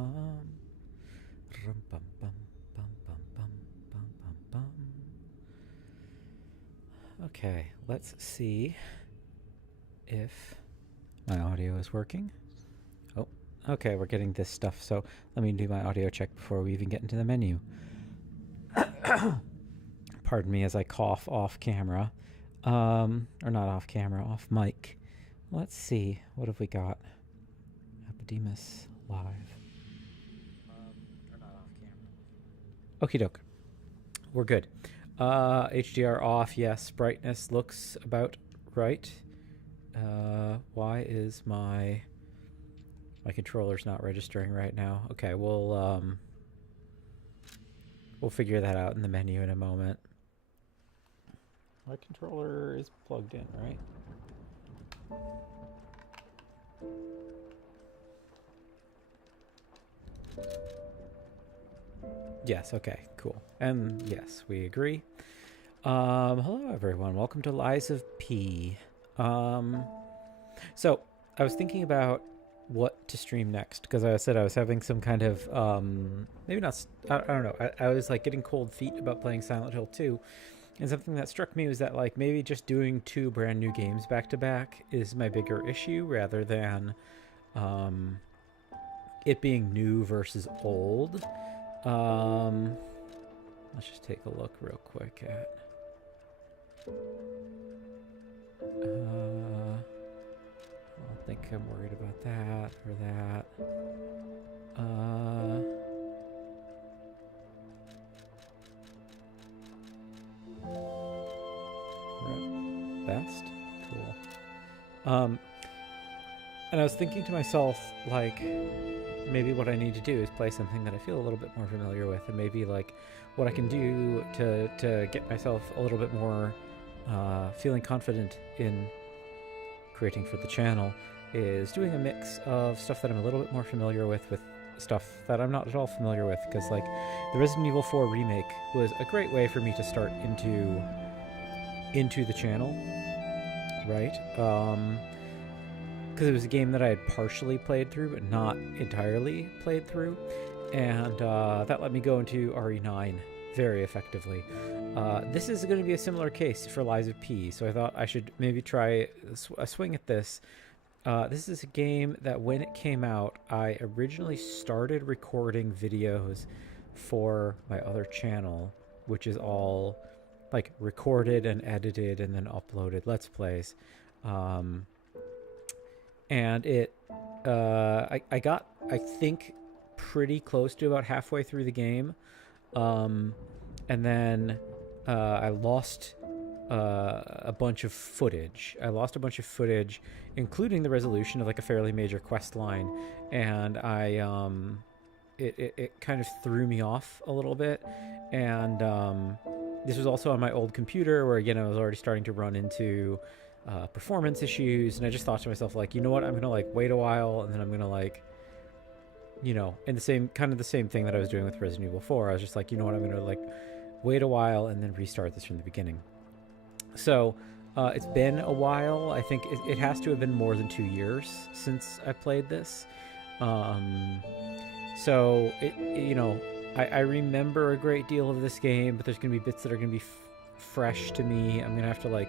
Rum, bum, bum, bum, bum, bum, bum, bum, bum. Okay, let's see if my audio is working. Oh, okay, we're getting this stuff, so let me do my audio check before we even get into the menu. Pardon me as I cough off camera. Or not off camera, off mic. Let's see, what have we got? Apodemus live. Or not off camera. Okie doke. We're good. HDR off, yes. Brightness looks about right. Why is my controller's not registering right now? Okay, we'll figure that out in the menu in a moment. My controller is plugged in, right? Yes, okay, cool. And yes, we agree. Hello everyone, welcome to Lies of P. So I was thinking about what to stream next, because I said I was having some kind of, maybe not, I don't know, I was like getting cold feet about playing Silent Hill 2, and something that struck me was that like maybe just doing 2 brand new games back to back is my bigger issue, rather than it being new versus old. Let's just take a look real quick at I don't think I'm worried about that or that. Best? Cool. And I was thinking to myself, like, maybe what I need to do is play something that I feel a little bit more familiar with, and maybe like what I can do to get myself a little bit more feeling confident in creating for the channel is doing a mix of stuff that I'm a little bit more familiar with stuff that I'm not at all familiar with, because like the Resident Evil 4 remake was a great way for me to start into the channel, right? Because it was a game that I had partially played through but not entirely played through, and that let me go into RE9 very effectively. This is going to be a similar case for Lies of P, so I thought I should maybe try a swing at this. This is a game that when it came out, I originally started recording videos for my other channel, which is all like recorded and edited and then uploaded Let's Plays. And it, I got, I think, pretty close to about halfway through the game. And then I lost a bunch of footage. Including the resolution of like a fairly major quest line, and it kind of threw me off a little bit. And this was also on my old computer, where again I was already starting to run into performance issues, and I just thought to myself, like, you know what, I'm gonna like wait a while, and then I'm gonna like, you know, in the same thing that I was doing with Resident Evil 4, I was just like, you know what, I'm gonna like wait a while and then restart this from the beginning. So it's been a while. I think it has to have been more than 2 years since I played this. So you know, I remember a great deal of this game, but there's gonna be bits that are gonna be fresh to me. I'm gonna have to like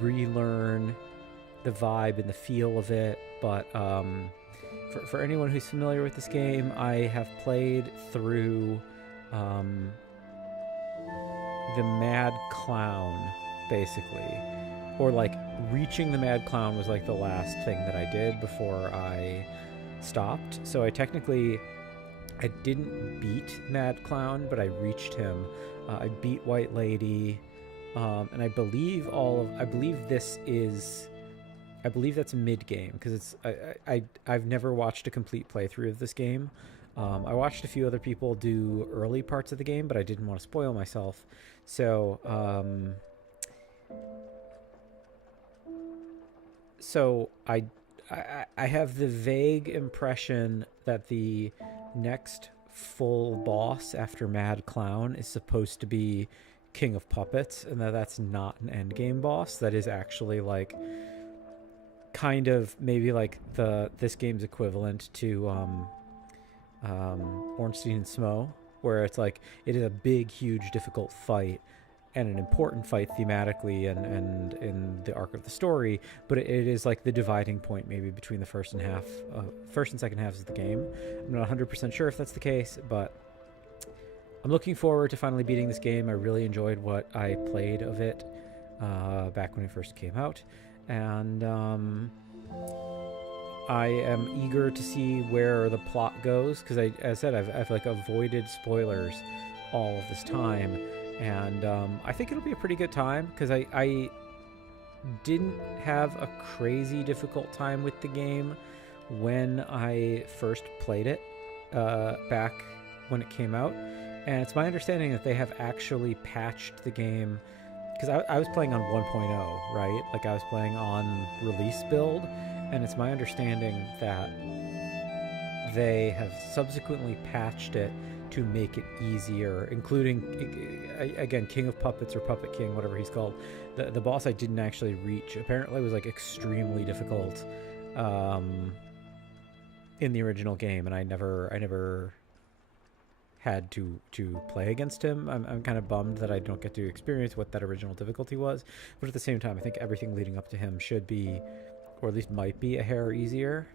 relearn the vibe and the feel of it. But for anyone who's familiar with this game, I have played through the Mad Clown, basically, or like reaching the Mad Clown was like the last thing that I did before I stopped. So I didn't beat Mad Clown, but I reached him. I beat White Lady, and I believe that's mid game, because it's I've never watched a complete playthrough of this game. I watched a few other people do early parts of the game, but I didn't want to spoil myself. So I have the vague impression that the next full boss after Mad Clown is supposed to be King of Puppets, and that's not an endgame boss. That is actually like kind of maybe like this game's equivalent to Ornstein and Smo, where it's like it is a big, huge, difficult fight and an important fight thematically and in the arc of the story, but it is like the dividing point maybe between the first and second halves of the game. I'm not 100% sure if that's the case, but I'm looking forward to finally beating this game. I really enjoyed what I played of it back when it first came out, and I am eager to see where the plot goes, because as I said, I've like avoided spoilers all of this time, and I think it'll be a pretty good time, because I didn't have a crazy difficult time with the game when I first played it back when it came out, and it's my understanding that they have actually patched the game, because I was playing on 1.0, right? Like I was playing on release build, and it's my understanding that they have subsequently patched it to make it easier, including, again, King of Puppets or Puppet King, whatever he's called. The boss I didn't actually reach apparently was like extremely difficult in the original game, and I never had to play against him. I'm kind of bummed that I don't get to experience what that original difficulty was, but at the same time, I think everything leading up to him should be, or at least might be, a hair easier.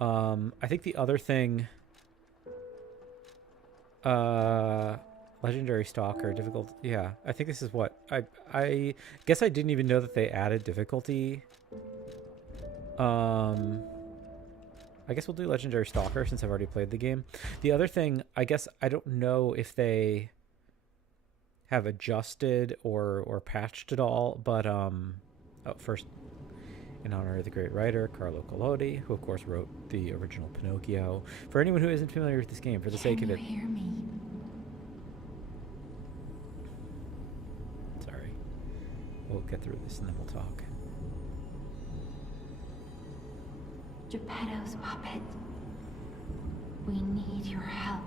I think the other thing, Legendary Stalker, difficult, yeah, I think this is what, I guess I didn't even know that they added difficulty. I guess we'll do Legendary Stalker since I've already played the game. The other thing, I guess I don't know if they have adjusted or patched it all, but first, in honor of the great writer Carlo Collodi, who of course wrote the original Pinocchio. For anyone who isn't familiar with this game, for the sake of it, hear me? Sorry, we'll get through this and then we'll talk. Geppetto's puppet. We need your help.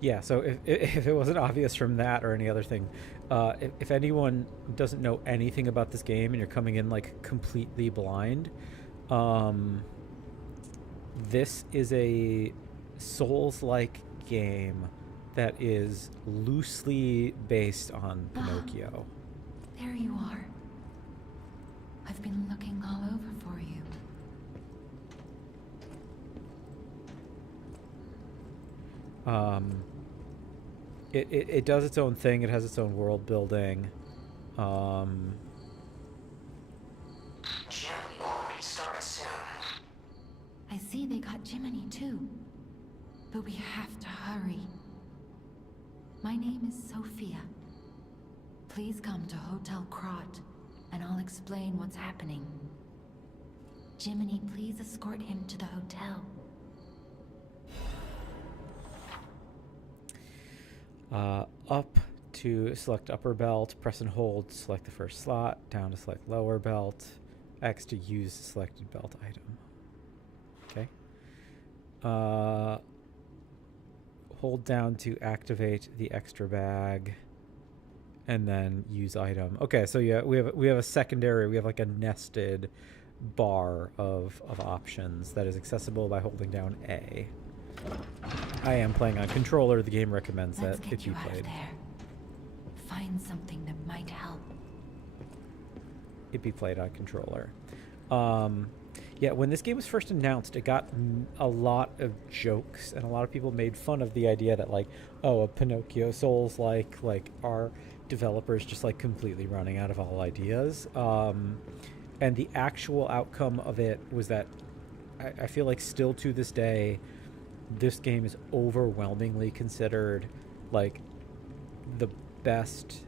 Yeah, so if it wasn't obvious from that or any other thing, if anyone doesn't know anything about this game and you're coming in like completely blind, this is a Souls-like game that is loosely based on Pinocchio. There you are. I've been looking all over for you. It does its own thing. It has its own world building. I see they got Jiminy too, but we have to hurry. My name is Sophia. Please come to Hotel Krot, and I'll explain what's happening. Jiminy, please escort him to the hotel. Up to select upper belt, press and hold to select the first slot, down to select lower belt, X to use the selected belt item. Okay. Hold down to activate the extra bag, and then use item. Okay, so yeah, we have a secondary, we have like a nested bar of options that is accessible by holding down A. I am playing on controller. The game recommends Let's that get if you out played. of there. Find something that might help. It be played on controller. Yeah, when this game was first announced, it got a lot of jokes, and a lot of people made fun of the idea that, like, oh, a Pinocchio Souls like our developers just like completely running out of all ideas. And the actual outcome of it was that I feel like still to this day, this game is overwhelmingly considered like the best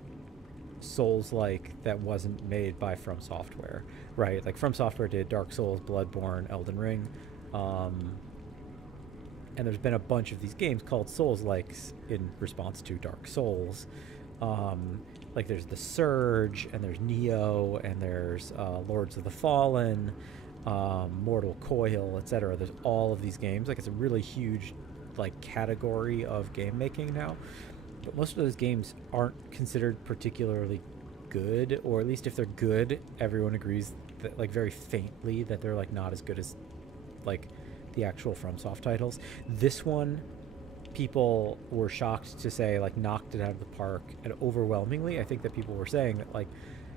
Souls-like that wasn't made by From Software, right? Like From Software did Dark Souls, Bloodborne, Elden Ring, and there's been a bunch of these games called Souls-likes in response to Dark Souls. Like there's The Surge, and there's Neo, and there's Lords of the Fallen, Mortal Coil, etc. There's all of these games. Like it's a really huge like category of game making now. But most of those games aren't considered particularly good, or at least if they're good, everyone agrees that, like, very faintly, that they're like not as good as like the actual FromSoft titles. This one, people were shocked to say like knocked it out of the park, and overwhelmingly I think that people were saying that like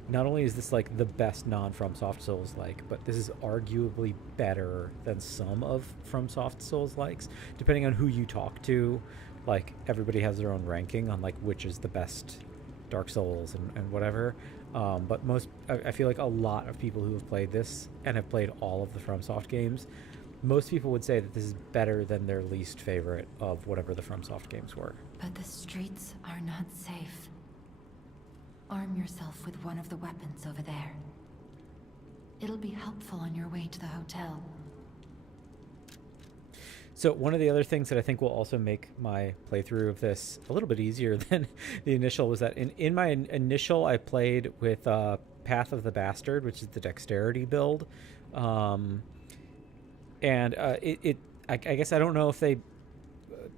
not only is this like the best non-FromSoft Souls like, but this is arguably better than some of FromSoft Souls likes, depending on who you talk to. Like, everybody has their own ranking on like which is the best Dark Souls and whatever. But I feel like a lot of people who have played this and have played all of the FromSoft games, most people would say that this is better than their least favorite of whatever the FromSoft games were. But the streets are not safe. Arm yourself with one of the weapons over there. It'll be helpful on your way to the hotel. So one of the other things that I think will also make my playthrough of this a little bit easier than the initial was that in my initial, I played with Path of the Bastard, which is the dexterity build. I guess I don't know if they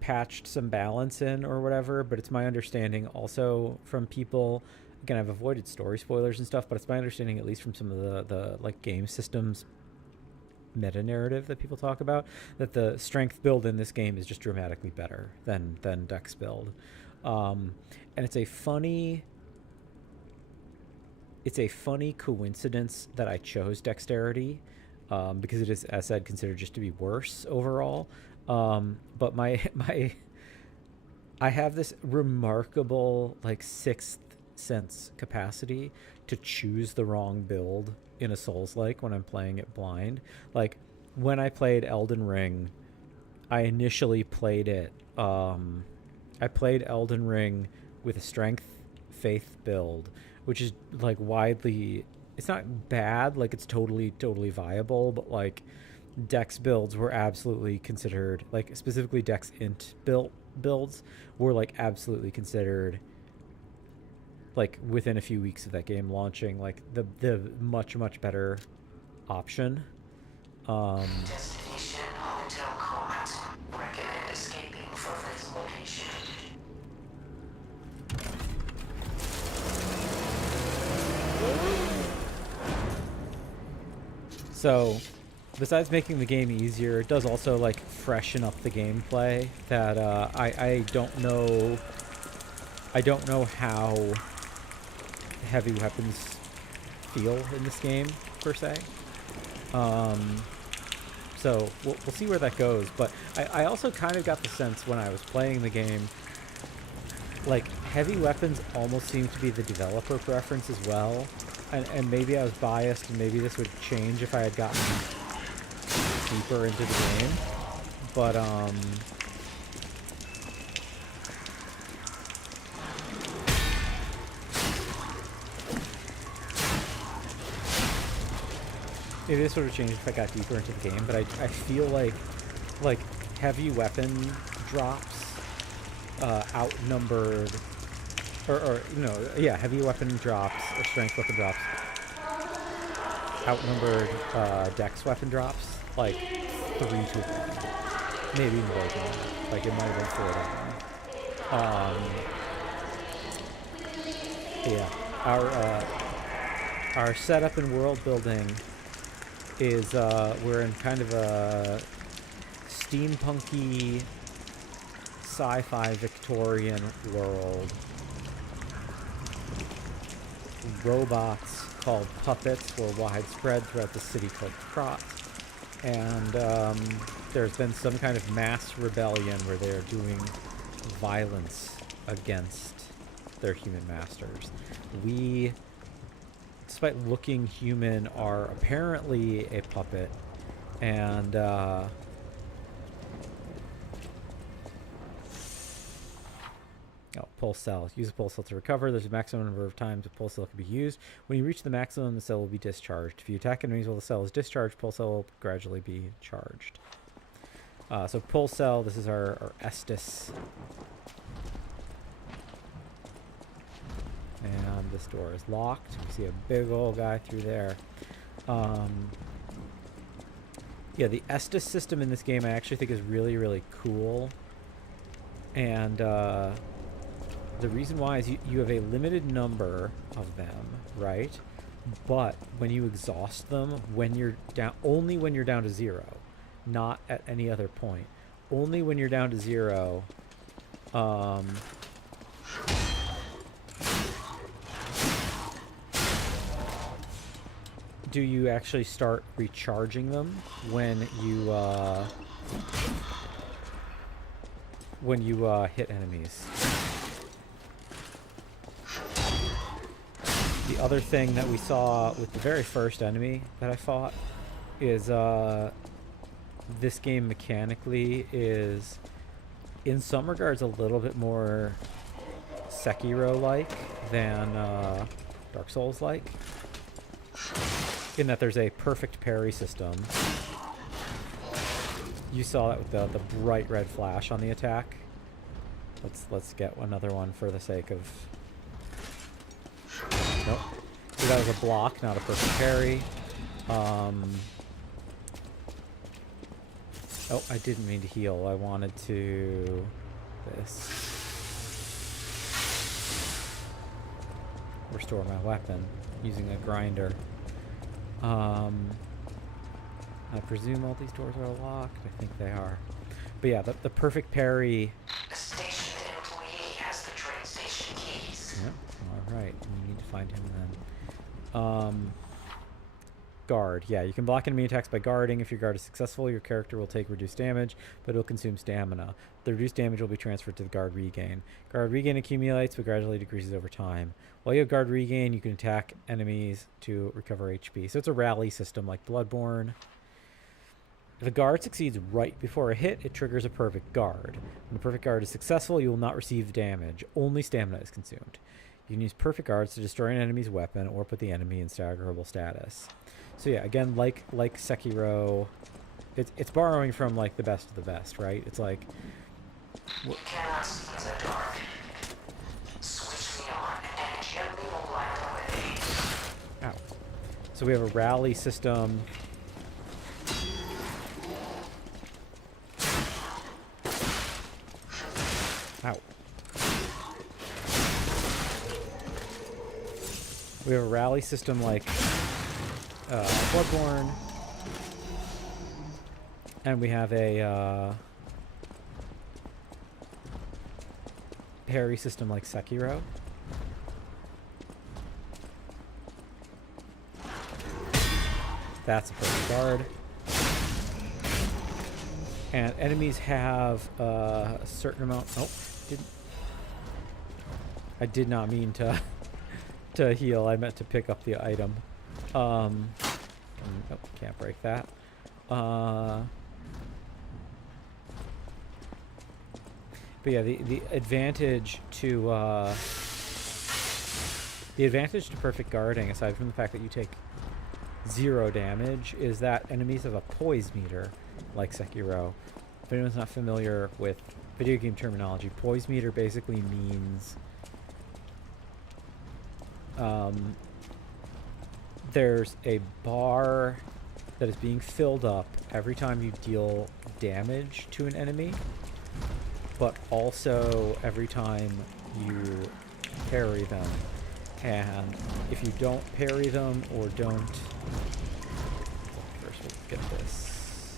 patched some balance in or whatever, but it's my understanding also from people, again, I've avoided story spoilers and stuff, but it's my understanding, at least from some of the like game systems meta narrative that people talk about, that the strength build in this game is just dramatically better than dex build. And it's a funny coincidence that I chose dexterity, because it is, as said, considered just to be worse overall. But I have this remarkable like sixth sense capacity to choose the wrong build in a Souls-like when I'm playing it blind. Like, when I played Elden Ring, I initially played it, I played Elden Ring with a strength faith build, which is like widely, it's not bad, like it's totally viable, but like dex builds were absolutely considered, like specifically dex int builds were like absolutely considered, like within a few weeks of that game launching, like the much better option. Destination Hotel Court. Recommend escaping from this location. So, besides making the game easier, it does also like freshen up the gameplay. That I don't know how heavy weapons feel in this game per se. So we'll see where that goes. But I also kind of got the sense when I was playing the game, like heavy weapons almost seem to be the developer preference as well. And maybe I was biased, and maybe this would change if I had gotten deeper into the game. But maybe this would have changed if I got deeper into the game. But I feel like heavy weapon drops outnumbered, heavy weapon drops or strength weapon drops outnumbered dex weapon drops like 3 to 1, maybe more than that. Like it might have been 4 to 1. Our setup and world building is we're in kind of a steampunky sci-fi Victorian world. Robots called puppets were widespread throughout the city called Krot, and there's been some kind of mass rebellion where they're doing violence against their human masters. We, despite looking human, are apparently a puppet, and pulse cell. Use a pulse cell to recover. There's a maximum number of times a pulse cell can be used. When you reach the maximum, the cell will be discharged. If you attack enemies while the cell is discharged, pulse cell will gradually be charged. So pulse cell, this is our Estus. And this door is locked. You see a big old guy through there. Yeah, the Estus system in this game I actually think is really cool. And the reason why is you have a limited number of them, right? But when you exhaust them, when you're down, only when you're down to 0, not at any other point. Only when you're down to 0, do you actually start recharging them when you hit enemies. The other thing that we saw with the very first enemy that I fought is this game mechanically is, in some regards, a little bit more Sekiro-like than Dark Souls-like, in that there's a perfect parry system. You saw that with the bright red flash on the attack. Let's get another one for the sake of... Nope. So that was a block, not a perfect parry. Oh, I didn't mean to heal. I wanted to... this. Restore my weapon using a grinder. I presume all these doors are locked. I think they are. But yeah, the perfect parry... The station employee has the train station keys. Yep. Alright, we need to find him then. Guard. Yeah, you can block enemy attacks by guarding. If your guard is successful, your character will take reduced damage, but it'll consume stamina. The reduced damage will be transferred to the guard regain. Guard regain accumulates, but gradually decreases over time. While you have guard regain, you can attack enemies to recover HP. So it's a rally system like Bloodborne. If a guard succeeds right before a hit, it triggers a perfect guard. When a perfect guard is successful, you will not receive damage. Only stamina is consumed. You can use perfect guards to destroy an enemy's weapon or put the enemy in staggerable status. So yeah, again, like Sekiro, it's borrowing from like the best of the best, right? It's like... You cannot see in the dark. Switch me on and gently will light away. Ow. So we have a rally system. Ow. We have a rally system like Bloodborne, and we have a parry system like Sekiro. That's a perfect guard. And enemies have a certain amount... Oh, I did not mean to to heal. I meant to pick up the item. Oh, can't break that. But yeah, the advantage to perfect guarding, aside from the fact that you take 0 damage, is that enemies have a poise meter, like Sekiro. If anyone's not familiar with video game terminology, poise meter basically means there's a bar that is being filled up every time you deal damage to an enemy, but also every time you parry them. And if you don't parry them or don't... First we'll get this.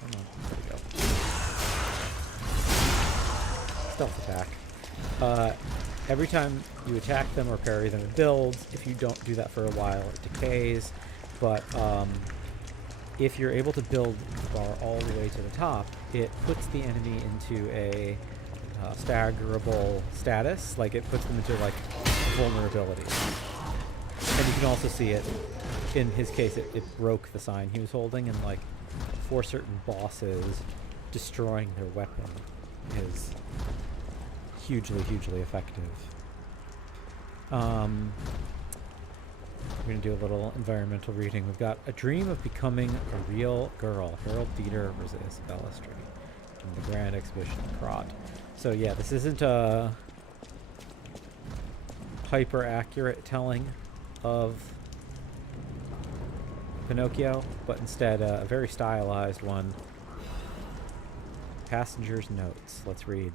Come on, there we go. Stealth attack. Every time you attack them or parry them, it builds. If you don't do that for a while, it decays. But if you're able to build the bar all the way to the top, it puts the enemy into a staggerable status. Like, it puts them into, like, vulnerability. And you can also see it, in his case, it broke the sign he was holding, and, like, for certain bosses, destroying their weapon is hugely, hugely effective. We're going to do a little environmental reading. We've got a dream of becoming a real girl. Harold Dieter versus Isabella Street from the Grand Exhibition of Krot. So yeah, this isn't a hyper accurate telling of Pinocchio, but instead a very stylized one. Passenger's notes. Let's read.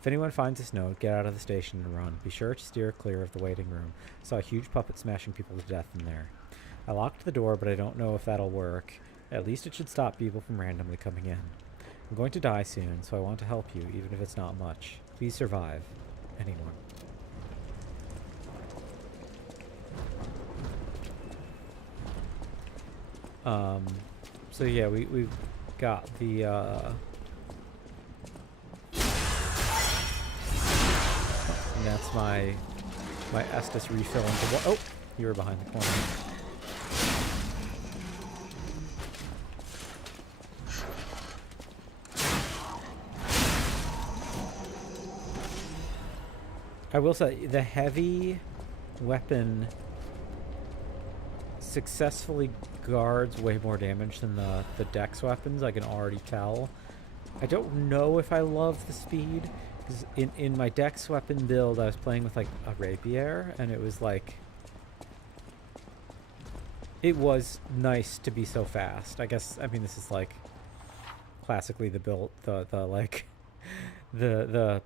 If anyone finds this note, get out of the station and run. Be sure to steer clear of the waiting room. I saw a huge puppet smashing people to death in there. I locked the door, but I don't know if that'll work. At least it should stop people from randomly coming in. I'm going to die soon, so I want to help you, even if it's not much. Please survive. Anyone. So yeah, we've got the, and that's my Estus refill into oh, you were behind the corner. I will say the heavy weapon successfully guards way more damage than the dex weapons. I can already tell. I don't know if I love the speed, because in my dex weapon build I was playing with like a rapier, and it was like, it was nice to be so fast. I guess, I mean, this is like classically the build, the like the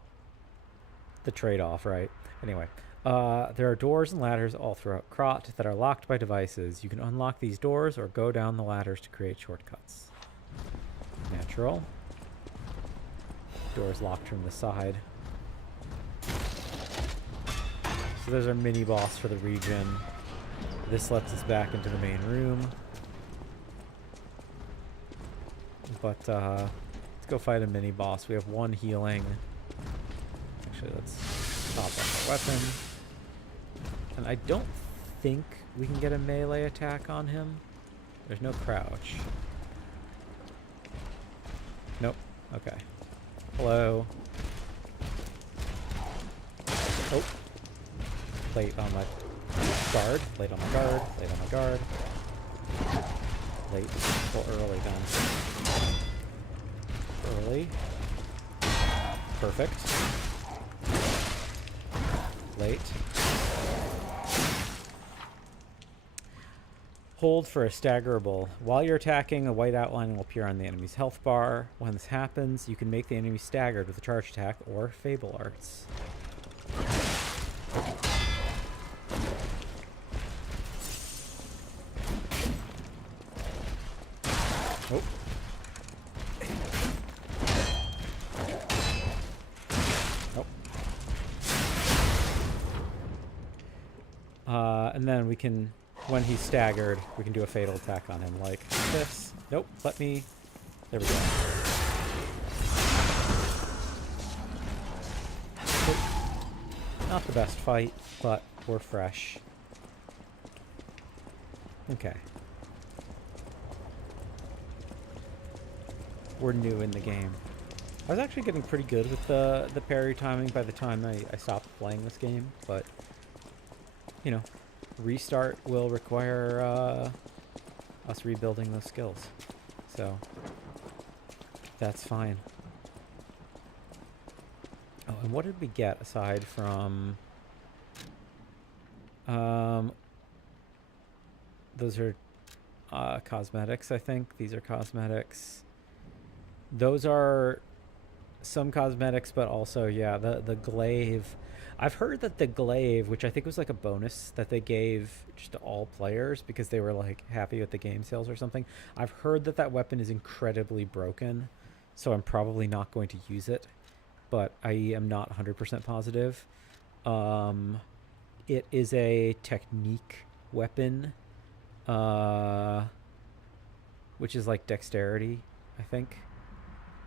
trade-off, right? Anyway, there are doors and ladders all throughout Krot that are locked by devices. You can unlock these doors or go down the ladders to create shortcuts. Natural. Doors locked from the side. So there's our mini-boss for the region. This lets us back into the main room. But, let's go fight a mini-boss. We have one healing. Actually, let's top off our weapon. And I don't think we can get a melee attack on him. There's no crouch. Nope. Okay. Hello. Oh. Late on my guard. Late on my guard. Late on my guard. Late. Well, early then. Early. Perfect. Late. Hold for a staggerable. While you're attacking, a white outline will appear on the enemy's health bar. When this happens, you can make the enemy staggered with a charge attack or Fable Arts. Oh. And then we can, when he's staggered, we can do a fatal attack on him like this. Nope, let me... There we go. Not the best fight, but we're fresh. Okay. We're new in the game. I was actually getting pretty good with the parry timing by the time I stopped playing this game, but, you know, restart will require us rebuilding those skills. So, that's fine. Oh, and what did we get aside from... those are cosmetics, I think. These are cosmetics. Those are some cosmetics, but also, yeah, the glaive. I've heard that the glaive, which I think was like a bonus that they gave just to all players because they were like happy with the game sales or something. I've heard that that weapon is incredibly broken, so I'm probably not going to use it, but I am not 100% positive. It is a technique weapon, which is like dexterity, I think,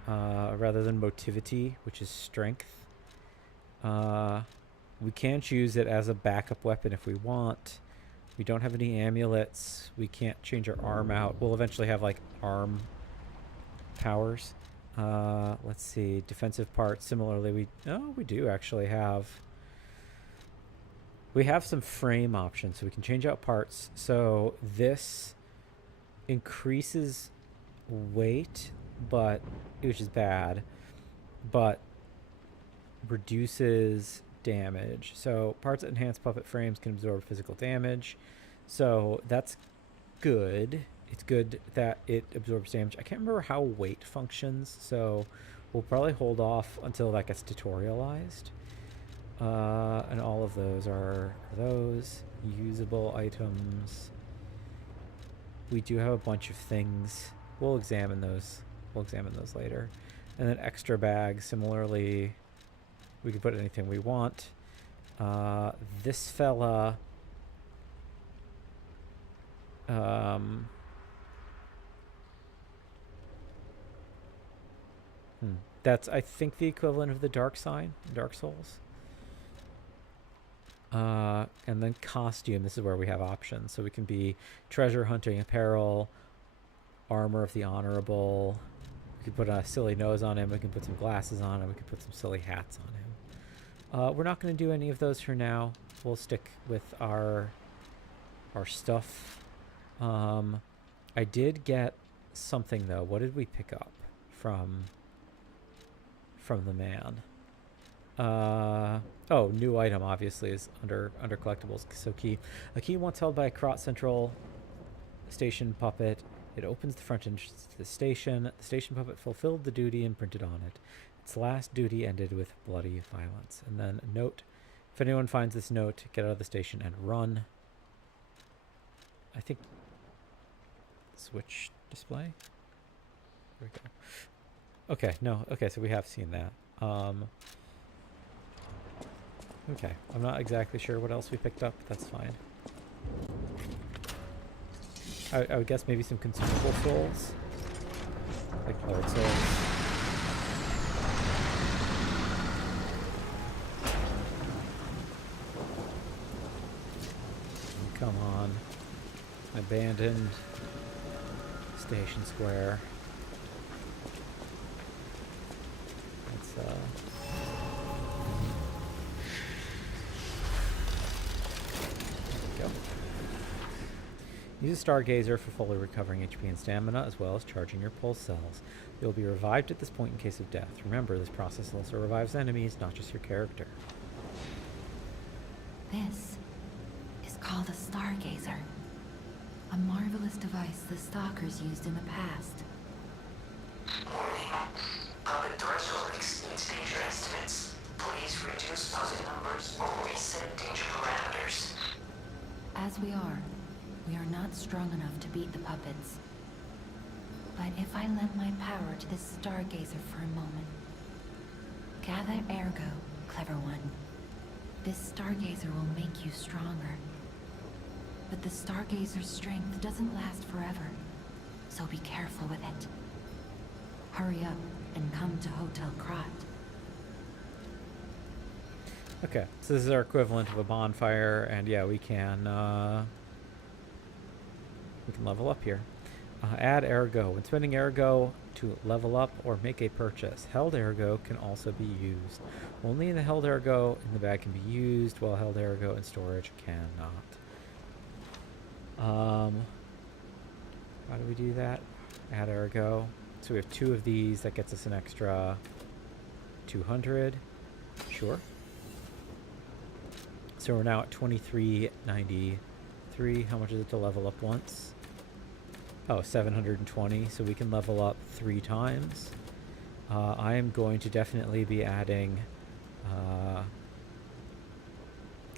rather than motivity, which is strength. We can choose it as a backup weapon if we want. We don't have any amulets. We can't change our arm out. We'll eventually have like arm powers. Let's see, defensive parts. Similarly, we do actually have. We have some frame options, so we can change out parts. So this increases weight, which is bad, but reduces damage. So parts that enhance puppet frames can absorb physical damage. So that's good. It's good that it absorbs damage. I can't remember how weight functions, so we'll probably hold off until that gets tutorialized. And all of those are those usable items. We do have a bunch of things. We'll examine those. We'll examine those later. And then extra bags, similarly, we can put anything we want. This fella, that's, I think, the equivalent of the dark sign in Dark Souls. And then costume, this is where we have options. So we can be treasure hunting apparel, armor of the honorable. We can put a silly nose on him. We can put some glasses on him. We can put some silly hats on him. We're not going to do any of those for now. We'll stick with our stuff. I did get something though. What did we pick up from the man? Oh, new item obviously is under collectibles. So a key once held by a Krot Central Station puppet. It opens the front entrance to the station. The station puppet fulfilled the duty imprinted on it. Its last duty ended with bloody violence. And then a note. If anyone finds this note, get out of the station and run. I think switch display. There we go. Okay, no. Okay, so we have seen that. Okay, I'm not exactly sure what else we picked up, but that's fine. I would guess maybe some consumable souls. Like colored souls. Come on. Abandoned station square. Let's go. Use a Stargazer for fully recovering HP and stamina, as well as charging your pulse cells. You'll be revived at this point in case of death. Remember, this process also revives enemies, not just your character. This is called a Stargazer. A marvelous device the Stalkers used in the past. Warning. Puppet threshold exceeds danger estimates. Please reduce puzzle numbers or reset danger parameters. As we are not strong enough to beat the puppets. But if I lend my power to this Stargazer for a moment. Gather ergo, clever one. This Stargazer will make you stronger. But the Stargazer's strength doesn't last forever, so be careful with it. Hurry up and come to Hotel Krot. Okay, so this is our equivalent of a bonfire, and yeah, we can level up here. Add ergo. When spending ergo to level up or make a purchase, held ergo can also be used. Only the held ergo in the bag can be used, while held ergo in storage cannot. How do we do that? Add ergo. So we have 2 of these. That gets us an extra 200. Sure. So we're now at 2393. How much is it to level up once? Oh, 720. So we can level up 3 times. I am going to definitely be adding...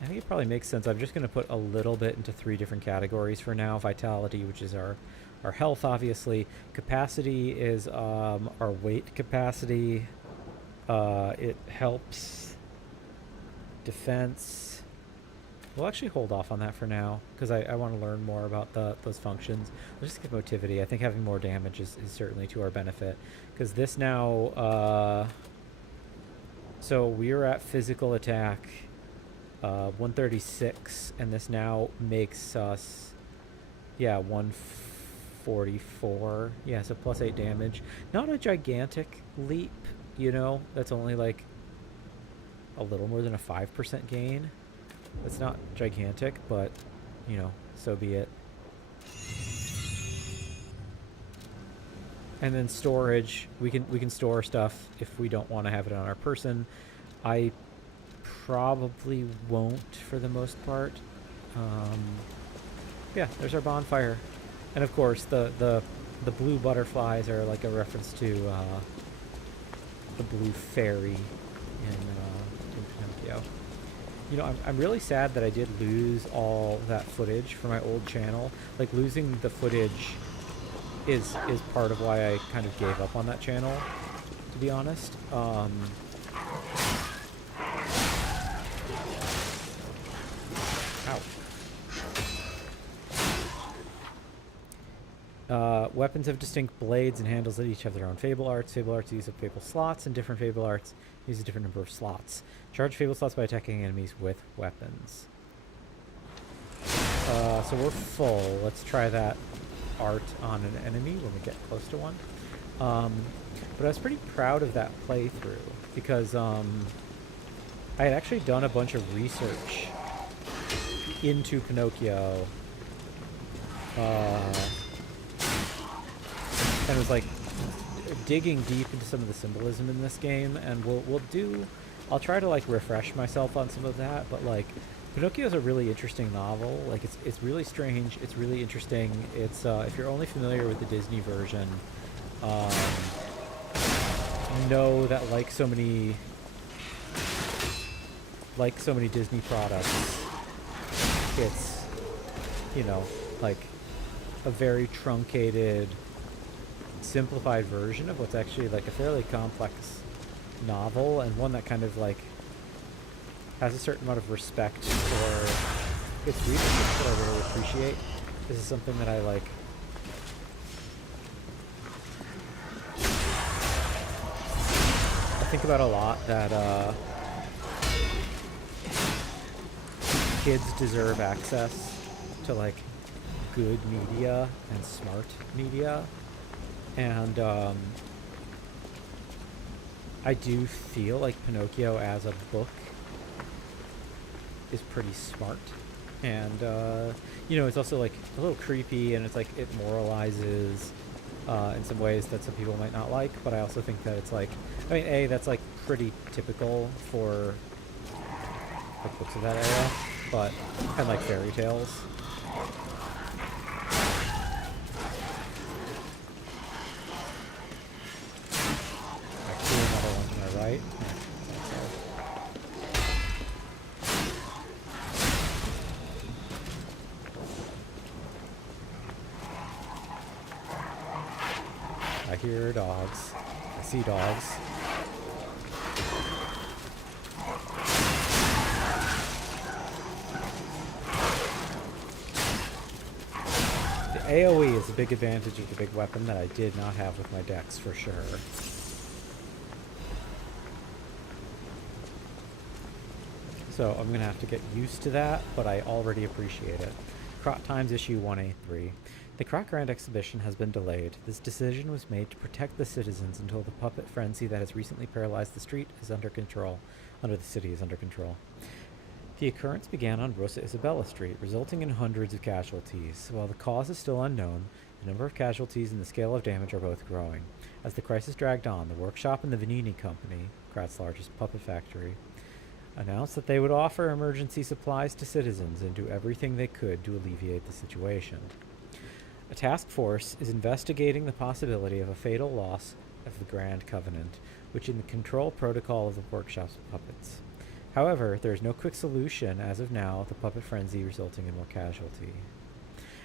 I think it probably makes sense. I'm just going to put a little bit into 3 different categories for now. Vitality, which is our health, obviously. Capacity is our weight capacity. It helps defense. We'll actually hold off on that for now because I want to learn more about those functions. We'll just get motivity. I think having more damage is certainly to our benefit because this now... so we're at physical attack 136, and this now makes us, yeah, 144. Yeah, so plus 8 damage. Not a gigantic leap, you know. That's only like a little more than a 5% gain. It's not gigantic, but, you know, so be it. And then storage, we can store stuff if we don't want to have it on our person. I probably won't for the most part. Yeah, there's our bonfire. And of course the blue butterflies are like a reference to the blue fairy in Pinocchio. You know, I'm really sad that I did lose all that footage for my old channel. Like, losing the footage is part of why I kind of gave up on that channel, to be honest. Weapons have distinct blades and handles that each have their own fable arts. Fable arts use of fable slots, and different fable arts use a different number of slots. Charge fable slots by attacking enemies with weapons. So we're full. Let's try that art on an enemy when we get close to one. But I was pretty proud of that playthrough because I had actually done a bunch of research into Pinocchio. And was like digging deep into some of the symbolism in this game, and I'll try to like refresh myself on some of that, but like Pinocchio is a really interesting novel. Like it's really strange, it's really interesting. It's if you're only familiar with the Disney version, know that like so many Disney products, it's, you know, like a very truncated, simplified version of what's actually like a fairly complex novel, and one that kind of like has a certain amount of respect for its readers that I really appreciate. This is something that I like. I think about a lot, that kids deserve access to like good media and smart media. And I do feel like Pinocchio as a book is pretty smart. And, you know, it's also like a little creepy, and it's like it moralizes in some ways that some people might not like. But I also think that it's like, I mean, that's like pretty typical for like books of that era, but kind of like fairy tales. Right? I hear dogs. I see dogs. The AoE is a big advantage of the big weapon that I did not have with my decks, for sure. So I'm going to have to get used to that, but I already appreciate it. Crot Times issue 183. The Crot Grand Exhibition has been delayed. This decision was made to protect the citizens until the puppet frenzy that has recently paralyzed the street is under control. The city is under control. The occurrence began on Rosa Isabella Street, resulting in hundreds of casualties. While the cause is still unknown, the number of casualties and the scale of damage are both growing. As the crisis dragged on, the workshop and the Vanini Company, Krat's largest puppet factory, announced that they would offer emergency supplies to citizens and do everything they could to alleviate the situation. A task force is investigating the possibility of a fatal loss of the Grand Covenant, which in the control protocol of the workshop's puppets. However, there is no quick solution as of now, the puppet frenzy resulting in more casualty.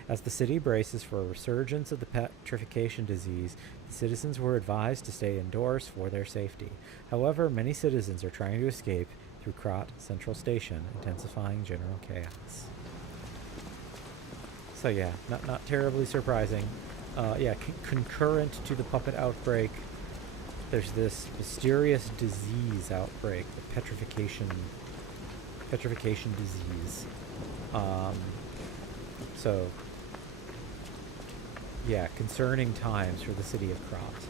As the city braces for a resurgence of the petrification disease, the citizens were advised to stay indoors for their safety. However, many citizens are trying to escape through Krot Central Station, intensifying general chaos. So yeah, not terribly surprising. Concurrent to the puppet outbreak, there's this mysterious disease outbreak, the petrification disease. So yeah, concerning times for the city of Krot,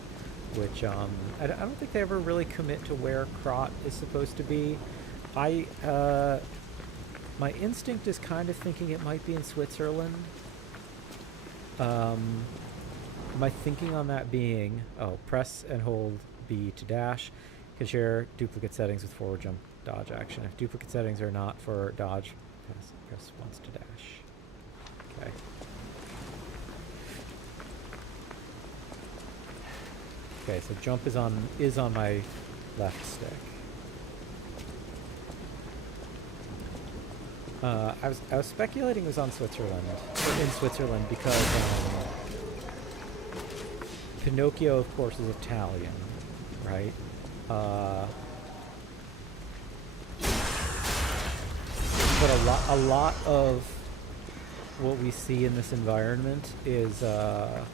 which I don't think they ever really commit to where Krot is supposed to be. My instinct is kind of thinking it might be in Switzerland. My thinking on that being, press and hold B to dash. Can share duplicate settings with forward jump dodge action. If duplicate settings are not for dodge, press once to dash. Okay. Okay, so jump is on my left stick. I was speculating it was on Switzerland, or in Switzerland, because Pinocchio, of course, is Italian, right? But a lot of what we see in this environment is, I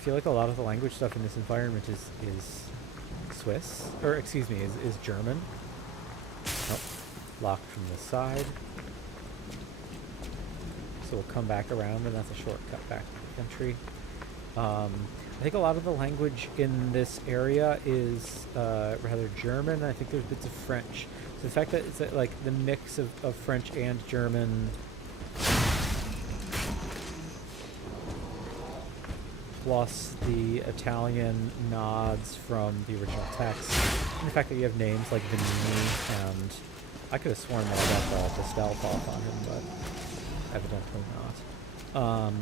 feel like a lot of the language stuff in this environment is Swiss, or excuse me, is German. Nope. Locked from this side. So we'll come back around, and that's a shortcut back to the country. I think a lot of the language in this area is rather German. I think there's bits of French. So the fact that it's like the mix of French and German, plus the Italian nods from the original text, and the fact that you have names like Venini, and I could have sworn that I got the stealth off on him, but evidently not.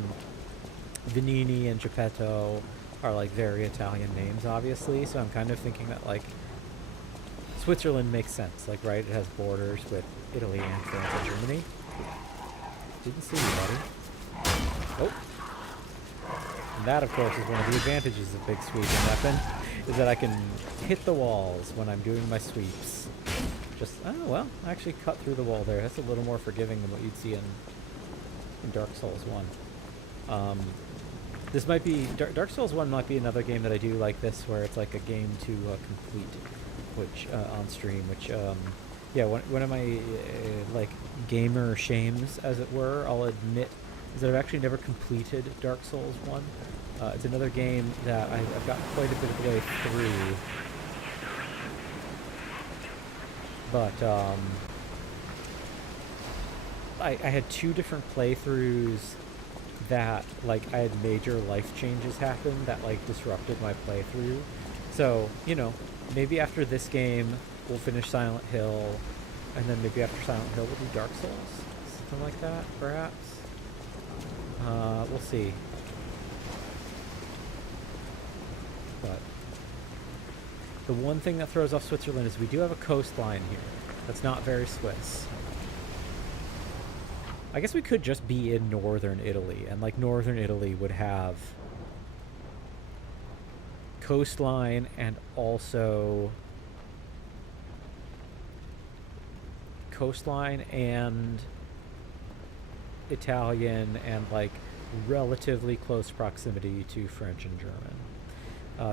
Venini and Geppetto are like very Italian names, obviously, so I'm kind of thinking that like Switzerland makes sense, like, right, it has borders with Italy and France and Germany. Didn't see you, buddy. Oh. And that, of course, is one of the advantages of Big Sweeping Weapon, is that I can hit the walls when I'm doing my sweeps. Just, oh, well, I actually cut through the wall there. That's a little more forgiving than what you'd see in Dark Souls 1. This might be, Dark Souls 1 might be another game that I do like this, where it's like a game to complete, which, on stream, which, yeah, one of my, like, gamer shames, as it were, I'll admit, is that I've actually never completed Dark Souls 1. It's another game that I've got quite a bit of the way through. But, I had 2 different playthroughs that, like, I had major life changes happen that, like, disrupted my playthrough. So, you know, maybe after this game, we'll finish Silent Hill, and then maybe after Silent Hill, we'll do Dark Souls. Something like that, perhaps. We'll see. But the one thing that throws off Switzerland is we do have a coastline here. That's not very Swiss. I guess we could just be in northern Italy, and like northern Italy would have coastline and also coastline and Italian and like relatively close proximity to French and German.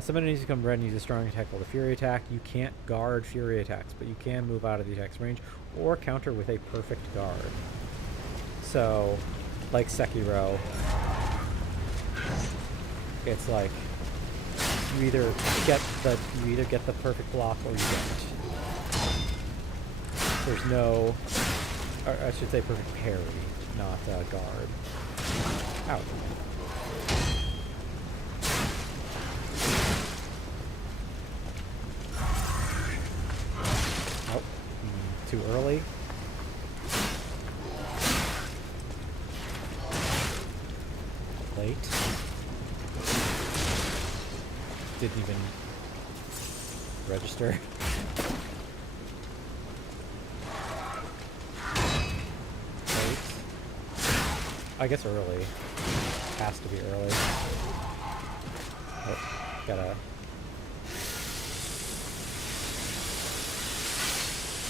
Some enemies become red and use a strong attack called a Fury Attack. You can't guard Fury Attacks, but you can move out of the attack's range or counter with a perfect guard. So, like Sekiro, it's like you either get the perfect block or you don't. There's no, or I should say perfect parry, not guard. Ow. Oh, too early. Late. Didn't even register. Late. I guess early. Has to be early. Oh, gotta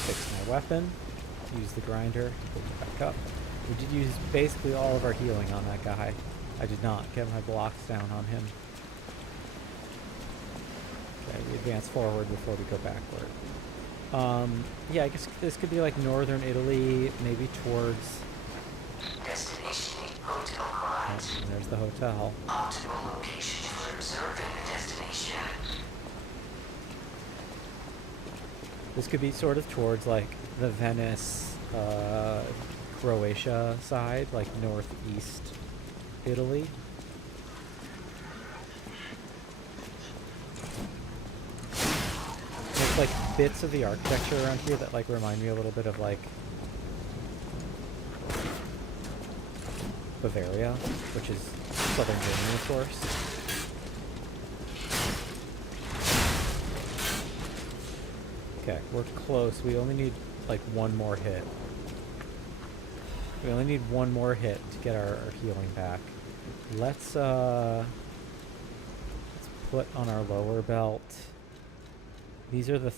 fix my weapon. Use the grinder. Put it back up. We did use basically all of our healing on that guy. I did not get my blocks down on him. Okay, we advance forward before we go backward. Yeah, I guess this could be like northern Italy, maybe towards... Destination Hotel Quad. Oh, there's the hotel. Optimal location for observing the destination. This could be sort of towards like the Venice, Croatia side, like northeast Italy. There's like bits of the architecture around here that like remind me a little bit of like Bavaria, which is southern Germany, of course. Okay, we're close. We only need like one more hit. We only need one more hit to get our healing back. Let's put on our lower belt. These are the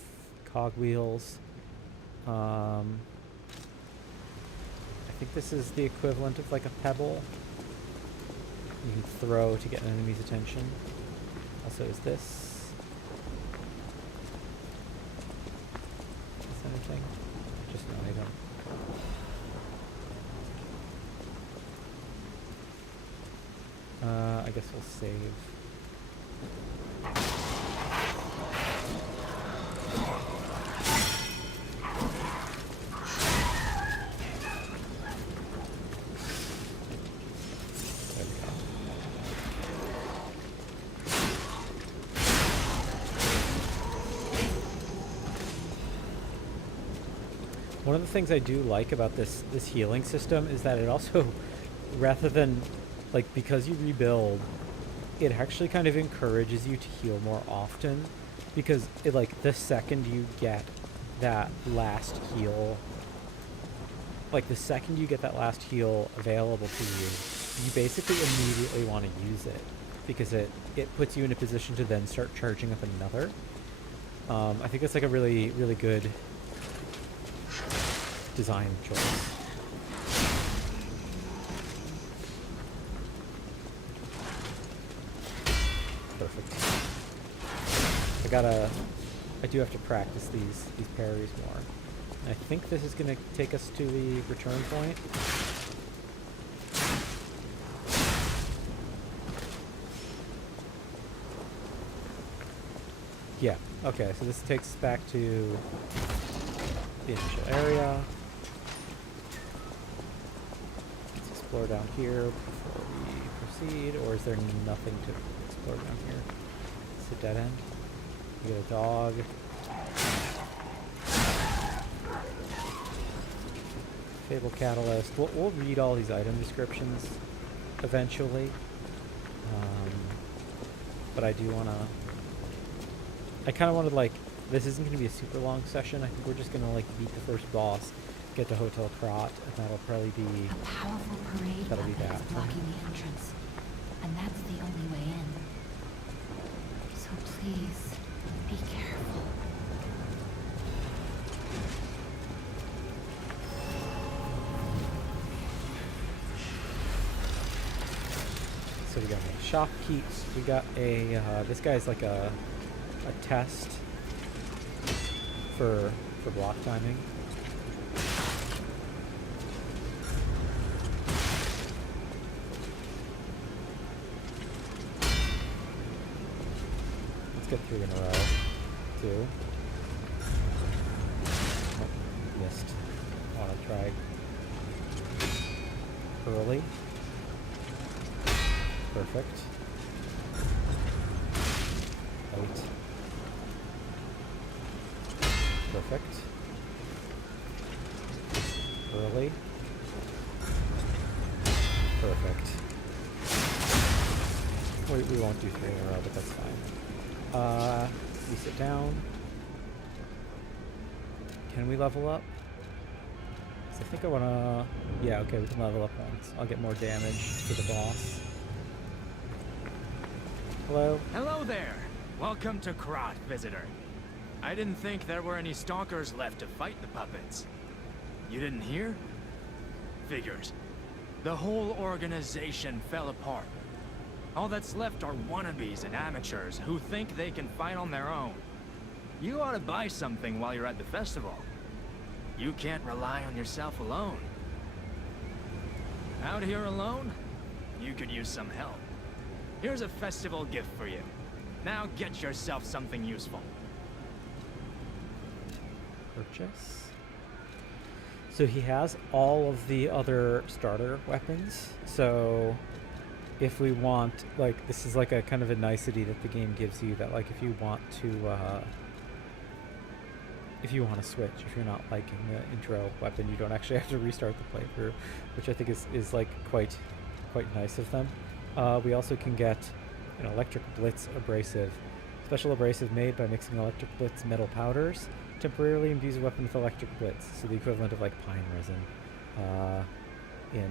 cogwheels. I think this is the equivalent of like a pebble you can throw to get an enemy's attention. Also, is this anything? Just an item. I guess we'll save. There we go. One of the things I do like about this healing system is that it also, rather than like, because you rebuild, it actually kind of encourages you to heal more often, because it, like, the second you get that last heal, like the second you get that last heal available to you, you basically immediately want to use it, because it puts you in a position to then start charging up another. I think that's like a really, really good design choice. Perfect. I do have to practice these parries more. And I think this is going to take us to the return point. Yeah, okay, so this takes us back to the initial area. Let's explore down here before we proceed, or is there nothing to explore down here? It's a dead end. We get a dog. Fable Catalyst. We'll read all these item descriptions eventually. But I do want to... I kind of wanted, like, this isn't going to be a super long session. I think we're just going to, like, beat the first boss, get to Hotel Krot, and that'll probably be... A powerful parade that'll be weapon that. is blocking the entrance, and that's the only way in. So please, be careful. So we got a shop keeps. We got a this guy's like a test for block timing. Let's get 3 in a row. 2. Oh, missed. I want to try early. Perfect. Wait. Perfect. Early. Perfect. We won't do 3 in a row, but that's fine. We sit down. Can we level up? 'Cause I think I wanna... Yeah, okay, we can level up once. I'll get more damage to the boss. Hello? Hello there! Welcome to Krot, visitor. I didn't think there were any stalkers left to fight the puppets. You didn't hear? Figures. The whole organization fell apart. All that's left are wannabes and amateurs who think they can fight on their own. You ought to buy something while you're at the festival. You can't rely on yourself alone. Out here alone? You could use some help. Here's a festival gift for you. Now get yourself something useful. Purchase. So he has all of the other starter weapons. So if we want, like, this is like a kind of a nicety that the game gives you, that like if you want to switch, if you're not liking the intro weapon, you don't actually have to restart the playthrough, which I think is like quite nice of them. We also can get an electric blitz abrasive. Special abrasive made by mixing electric blitz metal powders. Temporarily imbues a weapon with electric blitz, so the equivalent of like pine resin in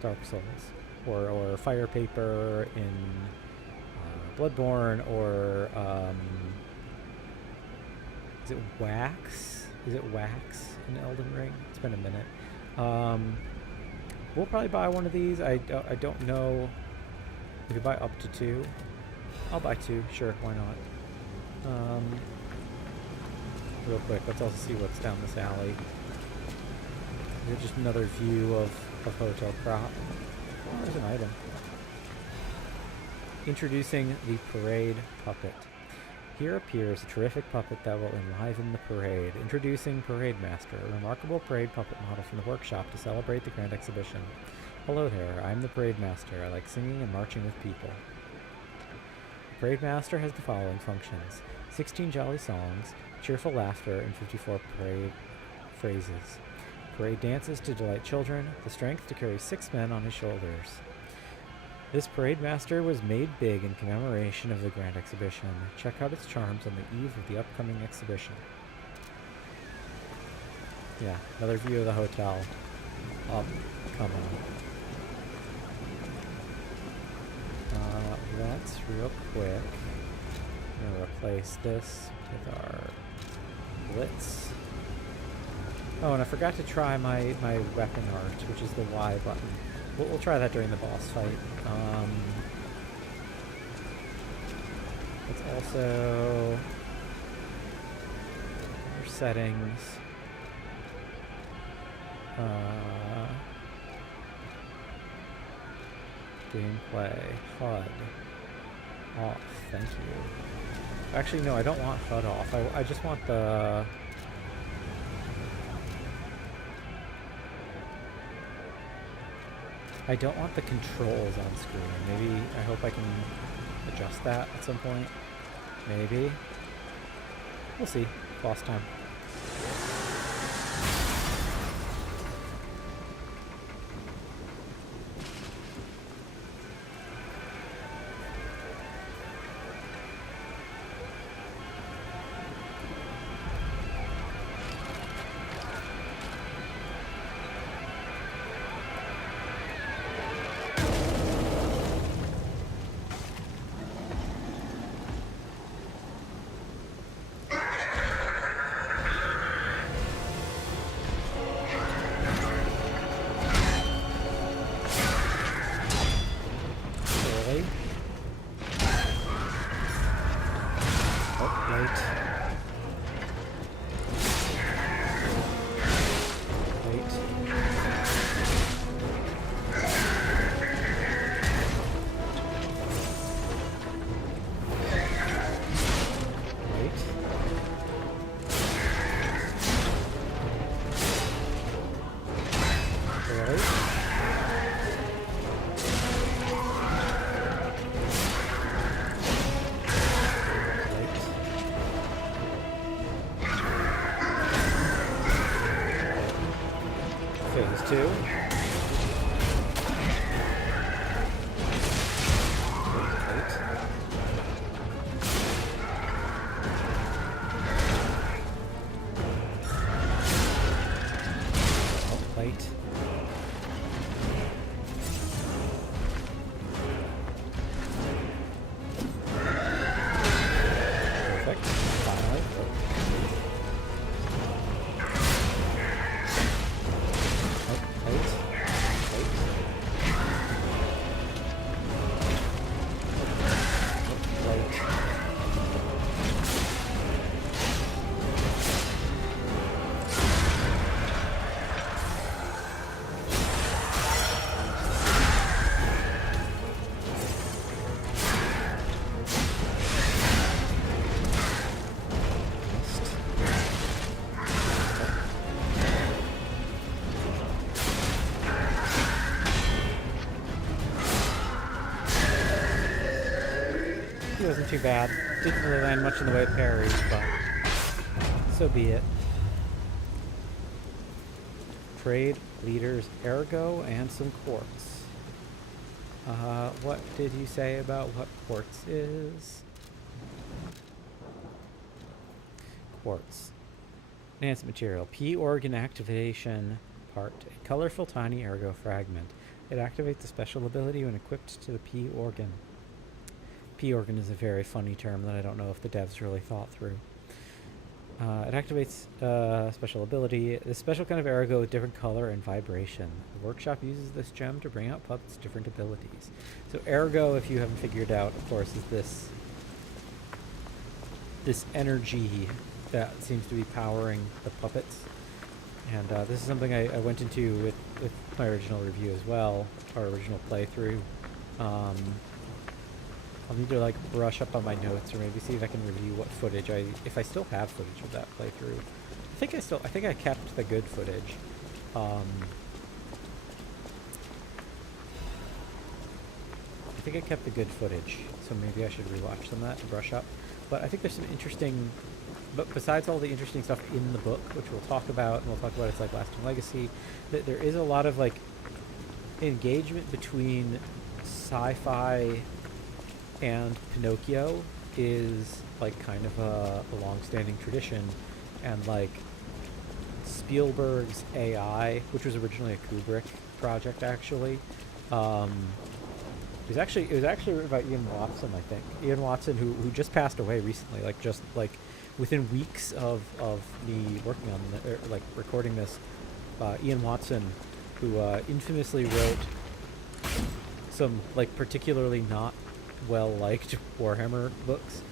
Dark Souls, or fire paper in Bloodborne, or is it wax? Is it wax in Elden Ring? It's been a minute. We'll probably buy one of these. I don't know. We could buy up to 2. I'll buy 2. Sure, why not? Real quick, let's also see what's down this alley. Here's just another view of Hotel Crop. Oh, there's an item. Introducing the Parade Puppet. Here appears a terrific puppet that will enliven the parade. Introducing Parade Master, a remarkable parade puppet model from the workshop to celebrate the Grand Exhibition. Hello there, I'm the Parade Master. I like singing and marching with people. The Parade Master has the following functions: 16 jolly songs, cheerful laughter, and 54 parade phrases. Parade dances to delight children, the strength to carry 6 men on his shoulders. This Parade Master was made big in commemoration of the Grand Exhibition. Check out its charms on the eve of the upcoming exhibition. Yeah, another view of the hotel. Upcoming. Let's real quick. I'm gonna replace this with our Blitz. Oh, and I forgot to try my weapon art, which is the Y button. We'll try that during the boss fight. Let's also... our settings. Gameplay. HUD. Off. Thank you. Actually, no, I don't want HUD off. I just want the... I don't want the controls on screen. Maybe, I hope I can adjust that at some point. Maybe. We'll see. Boss time. Phase 2. Wait. Oh, wait. Perfect. Finally. Wasn't too bad. Didn't really land much in the way of parries, but so be it. Trade leaders ergo and some quartz. What did you say about what quartz is? quartz. Enhanced material. P organ activation part. A colorful tiny ergo fragment. It activates a special ability when equipped to the P organ. P organ is a very funny term that I don't know if the devs really thought through. It activates a special ability. This special kind of ergo with different color and vibration. The workshop uses this gem to bring out puppets' different abilities. So ergo, if you haven't figured out, of course, is this energy that seems to be powering the puppets. And this is something I went into with my original review as well, our original playthrough. I'll need to like brush up on my notes, or maybe see if I can review what footage if I still have footage of that playthrough. I think I kept the good footage. I think I kept the good footage, so maybe I should rewatch some of that to brush up. But I think there's some interesting, but besides all the interesting stuff in the book, which we'll talk about, and we'll talk about its like lasting legacy, that there is a lot of like engagement between sci-fi and Pinocchio is like kind of a long-standing tradition, and like Spielberg's AI, which was originally a Kubrick project actually, it was actually written by Ian Watson, I think. Ian Watson, who just passed away recently, like just like within weeks of me working on recording this. Ian Watson, who infamously wrote some like particularly not well-liked Warhammer books,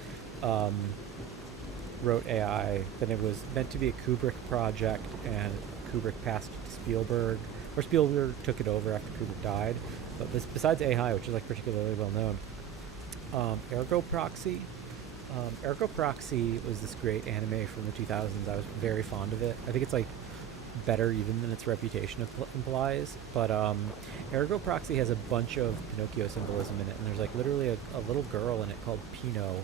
wrote AI. Then it was meant to be a Kubrick project, and Kubrick passed it to Spielberg, or Spielberg took it over after Kubrick died. But besides AI, which is like particularly well known, Ergo Proxy. Ergo Proxy was this great anime from the 2000s. I was very fond of it. I think it's like better even than its reputation implies. But Ergo Proxy has a bunch of Pinocchio symbolism in it, and there's like literally a little girl in it called Pino.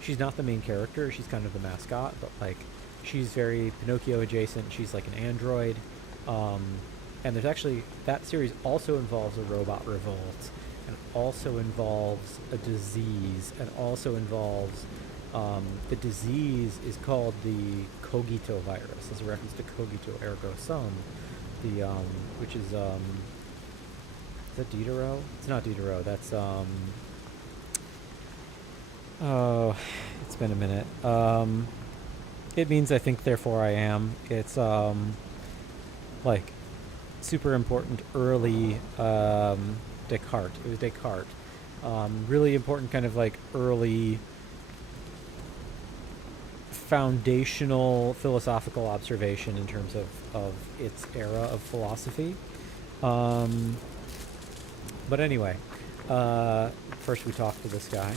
She's not the main character, she's kind of the mascot, but like she's very Pinocchio adjacent. She's like an android. And there's actually, that series also involves a robot revolt, and also involves a disease, and also involves the disease is called the Cogito virus, as a reference to Cogito ergo sum, the which is that Diderot? It's not Diderot. That's oh, it's been a minute. It means I think, therefore I am. It's like super important early Descartes. It was Descartes. Really important kind of like early foundational philosophical observation in terms of its era of philosophy. But anyway, first we talk to this guy.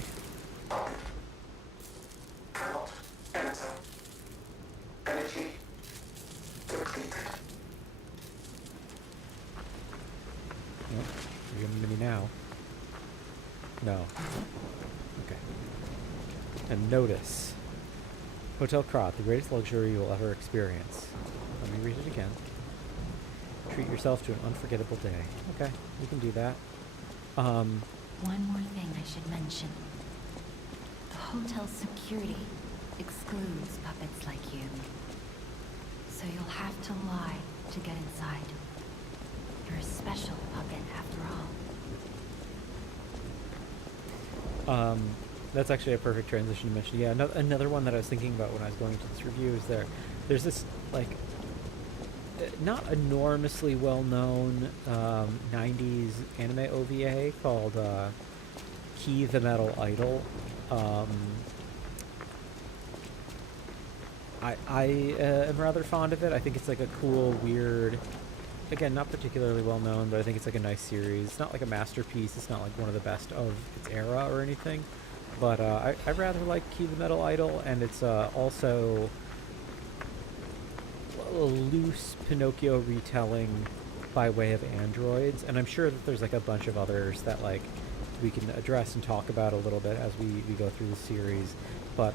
Now. No. Okay. And notice. Hotel Krat, the greatest luxury you will ever experience. Let me read it again. Treat yourself to an unforgettable day. Okay, we can do that. One more thing I should mention. The hotel's security excludes puppets like you. So you'll have to lie to get inside. You're a special puppet after all. That's actually a perfect transition to mention. Yeah, another one that I was thinking about when I was going to this review is there's this, like, not enormously well-known 90s anime OVA called Key the Metal Idol. I am rather fond of it. I think it's like a cool, weird, again, not particularly well known, but I think it's like a nice series. It's not like a masterpiece. It's not like one of the best of its era or anything. But I rather like Key the Metal Idol, and it's also a loose Pinocchio retelling by way of androids. And I'm sure that there's like a bunch of others that like we can address and talk about a little bit as we go through the series. But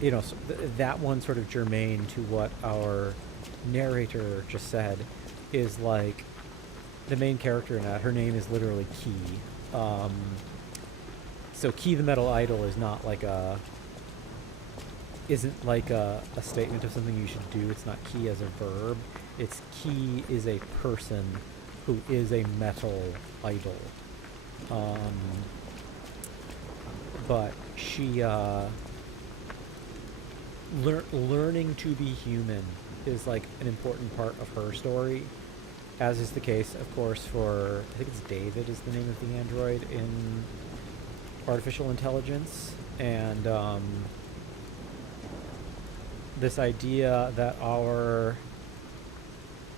you know, so that one sort of germane to what our narrator just said is like the main character in that, her name is literally Key. So Key the Metal Idol is not like a isn't like a statement of something you should do. It's not key as a verb. It's key is a person who is a metal idol. But she, learning to be human is like an important part of her story, as is the case, of course, for, I think it's David is the name of the android in Artificial Intelligence, and this idea that our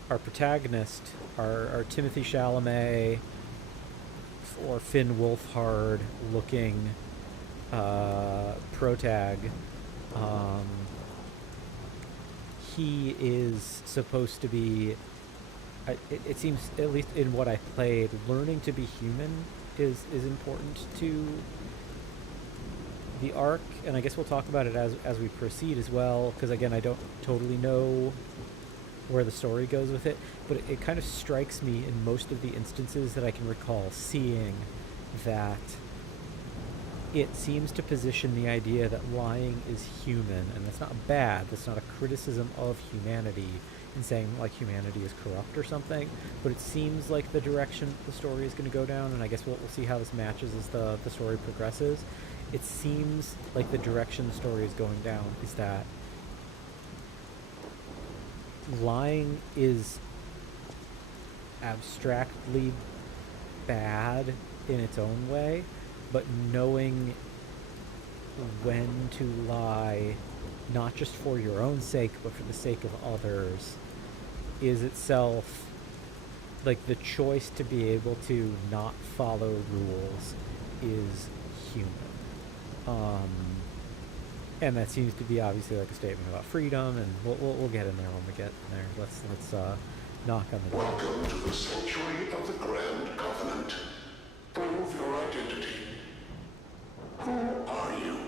protagonist, our Timothy Chalamet or Finn Wolfhard looking protag, he is supposed to be, it seems, at least in what I played, learning to be human is important to the arc, and I guess we'll talk about it as we proceed as well, because again, I don't totally know where the story goes with it, but it kind of strikes me in most of the instances that I can recall seeing that it seems to position the idea that lying is human, and that's not bad, that's not a criticism of humanity in saying like humanity is corrupt or something, but it seems like the direction the story is going to go down, and I guess we'll see how this matches as the story progresses. It seems like the direction the story is going down is that lying is abstractly bad in its own way, but knowing when to lie, not just for your own sake, but for the sake of others, is itself, like, the choice to be able to not follow rules is human. And that seems to be obviously like a statement about freedom, and we'll get in there when we get there. Let's knock on the door. Welcome to the sanctuary of the Grand Covenant. Prove your identity. Who are you?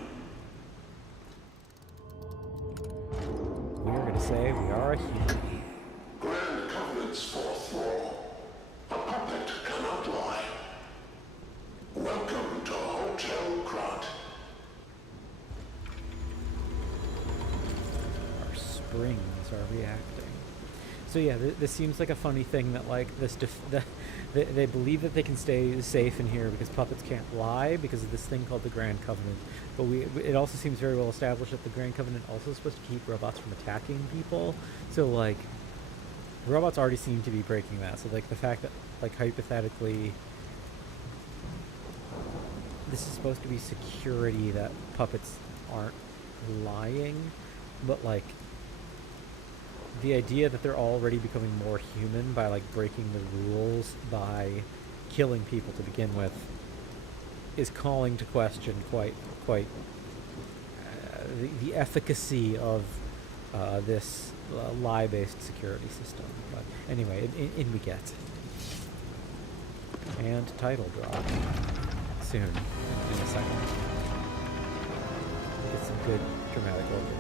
We're going to say we are a human. Grand Covenant's fourth law. A puppet cannot lie. Welcome to Hotel Krot. Our springs are reacting. So yeah, this seems like a funny thing that like they believe that they can stay safe in here because puppets can't lie because of this thing called the Grand Covenant. But it also seems very well established that the Grand Covenant also is supposed to keep robots from attacking people. So like, robots already seem to be breaking that. So like the fact that like hypothetically this is supposed to be security that puppets aren't lying, but like the idea that they're already becoming more human by like breaking the rules by killing people to begin with is calling to question quite the efficacy of this lie-based security system. But anyway, in we get. And title drop soon, in a second. Get some good dramatic organ music.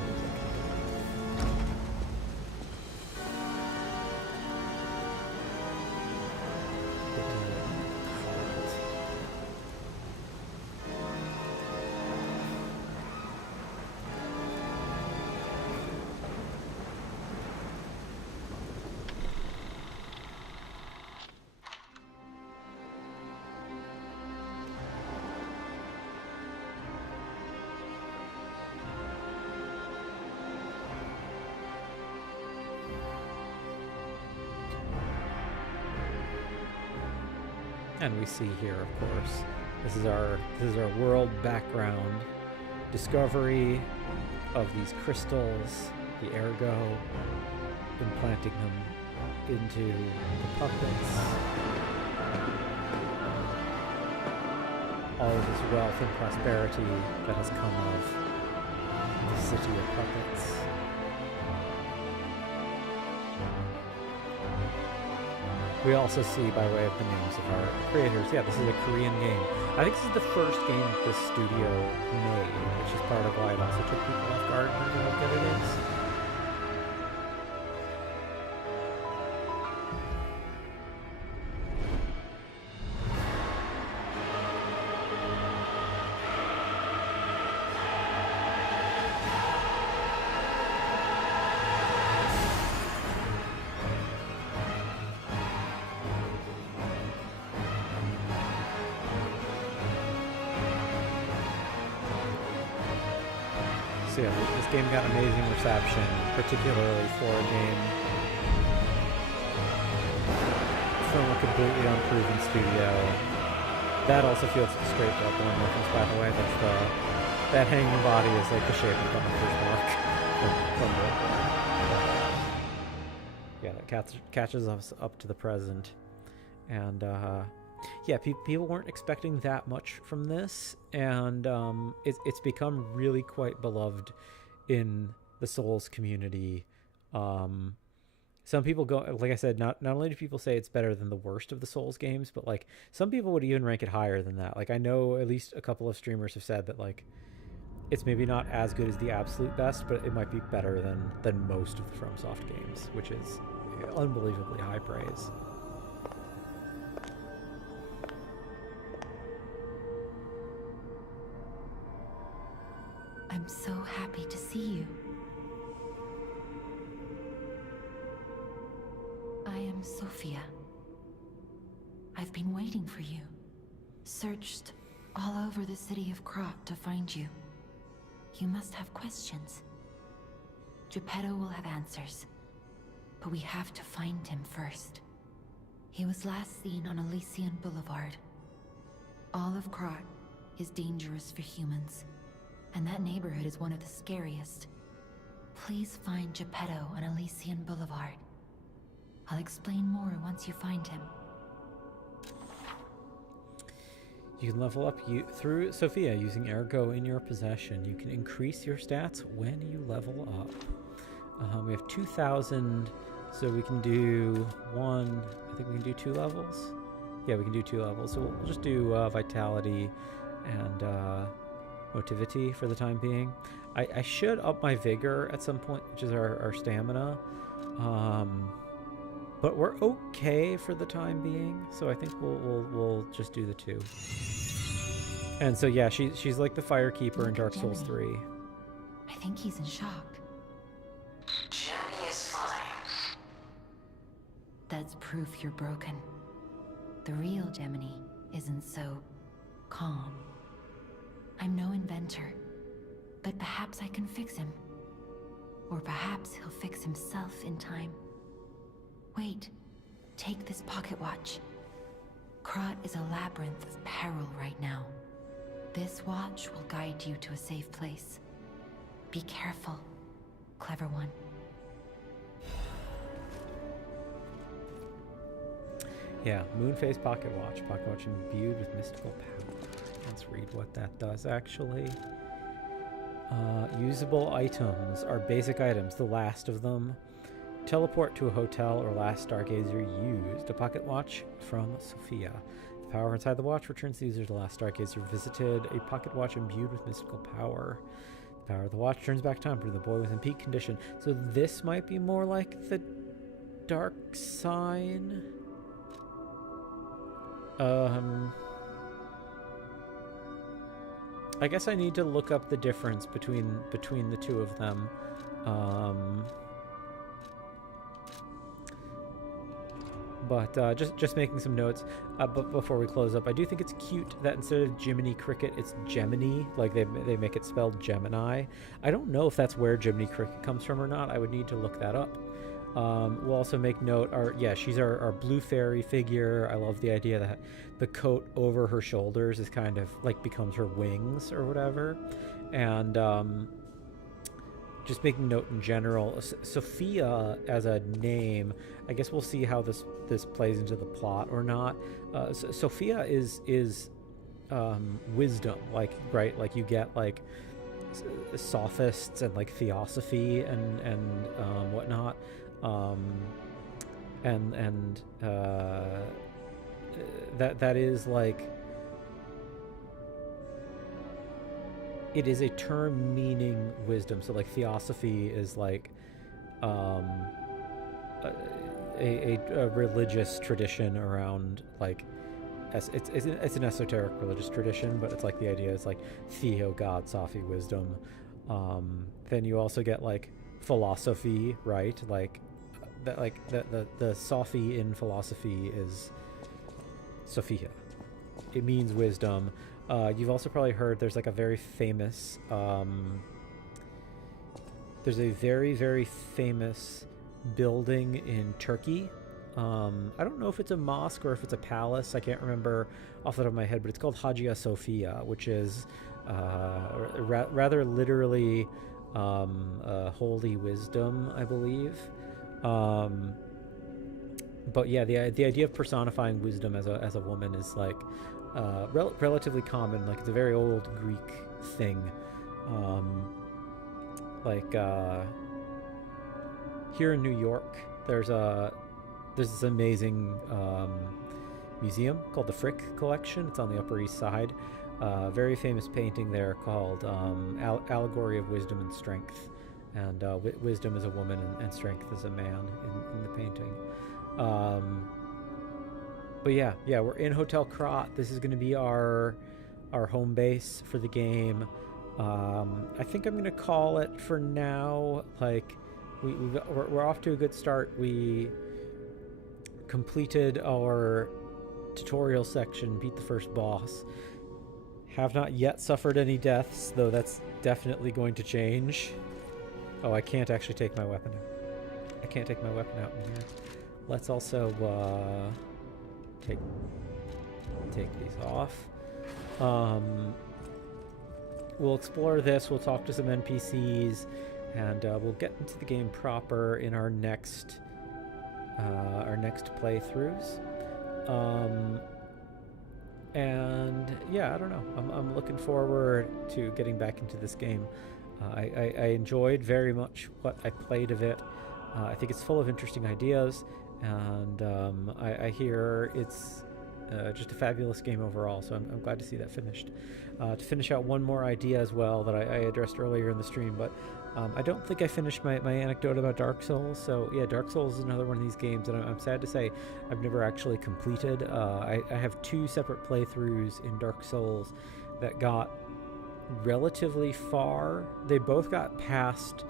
And we see here, of course, this is our world background discovery of these crystals, the ergo, implanting them into the puppets. All of this wealth and prosperity that has come of the city of puppets. We also see, by way of the names of our creators, yeah, this is a Korean game. I think this is the first game that this studio made, which is part of why it also took people off guard in terms of how good it is. So yeah, this game got amazing reception, particularly for a game from a completely unproven studio. That also feels like a straight Bloodborne reference, by the way. That hanging body is like the shape of the hunter's mark from Bloodborne. Yeah, that catches us up to the present. And yeah, people weren't expecting that much from this, and it's become really quite beloved in the Souls community. Some people go, like I said, not only do people say it's better than the worst of the Souls games, but like some people would even rank it higher than that. Like I know at least a couple of streamers have said that like it's maybe not as good as the absolute best, but it might be better than most of the FromSoft games, which is unbelievably high praise. I'm so happy to see you. I am Sophia. I've been waiting for you. Searched all over the city of Krat to find you. You must have questions. Geppetto will have answers, but we have to find him first. He was last seen on Elysian Boulevard. All of Krat is dangerous for humans, and that neighborhood is one of the scariest. Please find Geppetto on Elysian Boulevard. I'll explain more once you find him. You can level up through Sophia using Ergo in your possession. You can increase your stats when you level up. We have 2,000, so we can do one. I think we can do 2 levels. Yeah, we can do 2 levels. So we'll just do Vitality and Motivity for the time being. I should up my Vigor at some point, which is our stamina. But we're okay for the time being, so I think we'll just do the 2. And so yeah, she's like the Fire Keeper in Dark Souls 3. I think he's in shock. Jenny is fine. That's proof you're broken. The real Gemini isn't so calm. I'm no inventor, but perhaps I can fix him. Or perhaps he'll fix himself in time. Wait, take this pocket watch. Krat is a labyrinth of peril right now. This watch will guide you to a safe place. Be careful, clever one. Yeah, Moonphase Pocket Watch. Pocket Watch imbued with mystical power. Let's read what that does, actually. Usable items are basic items, the last of them. Teleport to a hotel or last stargazer used. A pocket watch from Sophia. The power inside the watch returns the user to the last stargazer visited. A pocket watch imbued with mystical power. The power of the watch turns back time to the boy was in peak condition. So this might be more like the dark sign. I guess I need to look up the difference between the two of them. But just making some notes. But before we close up, I do think it's cute that instead of Jiminy Cricket, it's Gemini. Like they make it spelled Gemini. I don't know if that's where Jiminy Cricket comes from or not. I would need to look that up. We'll also make note. She's our blue fairy figure. I love the idea that the coat over her shoulders is kind of like becomes her wings or whatever. And just making note in general, Sophia as a name, I guess we'll see how this plays into the plot or not. Sophia is wisdom, like, right? Like you get like sophists and like theosophy and whatnot. That is like, it is a term meaning wisdom. So like theosophy is like a religious tradition around like it's an esoteric religious tradition, but it's like the idea is like theo, God, Sophi, wisdom. Then you also get like philosophy, right? Like that, like the Sophi in philosophy is Sophia. It means wisdom. You've also probably heard there's like a very famous there's a very, very famous building in Turkey. I don't know if it's a mosque or if it's a palace. I can't remember off the top of my head, but it's called Hagia Sophia, which is rather literally holy wisdom, I believe. But yeah, the idea of personifying wisdom as a woman is like relatively common. Like, it's a very old Greek thing. Here in New York, there's this amazing museum called the Frick Collection. It's on the Upper East Side. Very famous painting there called Allegory of Wisdom and Strength. And wisdom is a woman and strength is a man in the painting. But yeah, we're in Hotel Krat. This is going to be our home base for the game. I think I'm going to call it for now. Like, we're off to a good start. We completed our tutorial section, beat the first boss. Have not yet suffered any deaths, though that's definitely going to change. Oh, I can't actually take my weapon out. I can't take my weapon out in here. Let's also take these off. We'll explore this. We'll talk to some NPCs, and we'll get into the game proper in our next playthroughs. And yeah, I don't know. I'm looking forward to getting back into this game. I enjoyed very much what I played of it. I think it's full of interesting ideas, and I hear it's just a fabulous game overall, so I'm glad to see that finished. To finish out one more idea as well that I addressed earlier in the stream, but I don't think I finished my anecdote about Dark Souls. So yeah, Dark Souls is another one of these games that I'm sad to say I've never actually completed. I have 2 separate playthroughs in Dark Souls that got relatively far. They both got past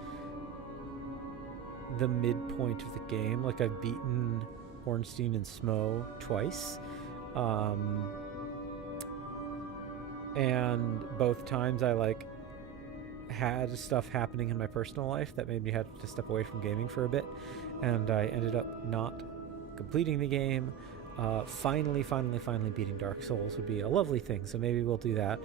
the midpoint of the game. Like, I've beaten Ornstein and Smo twice. And both times I had stuff happening in my personal life that made me have to step away from gaming for a bit, and I ended up not completing the game. Finally beating Dark Souls would be a lovely thing, so maybe we'll do that.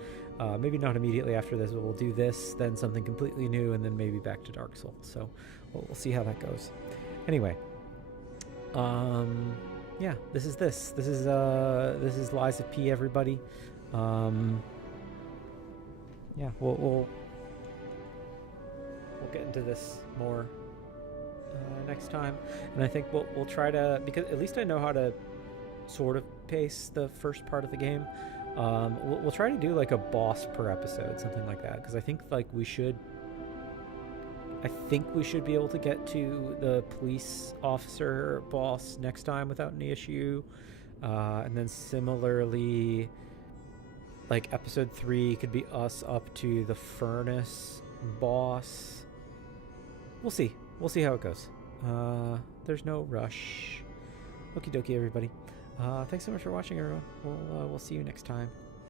Maybe not immediately after this, but we'll do this, then something completely new, and then maybe back to Dark Souls. So we'll see how that goes. Anyway, yeah, this is Lies of P, everybody. Yeah, we'll get into this more next time, and I think we'll try to, because at least I know how to sort of pace the first part of the game. We'll try to do like a boss per episode, something like that, because I think we should be able to get to the police officer boss next time without any issue, and then similarly, like episode 3 could be us up to the furnace boss. We'll see how it goes. There's no rush. Okie dokie, everybody. Thanks so much for watching, everyone. We'll see you next time.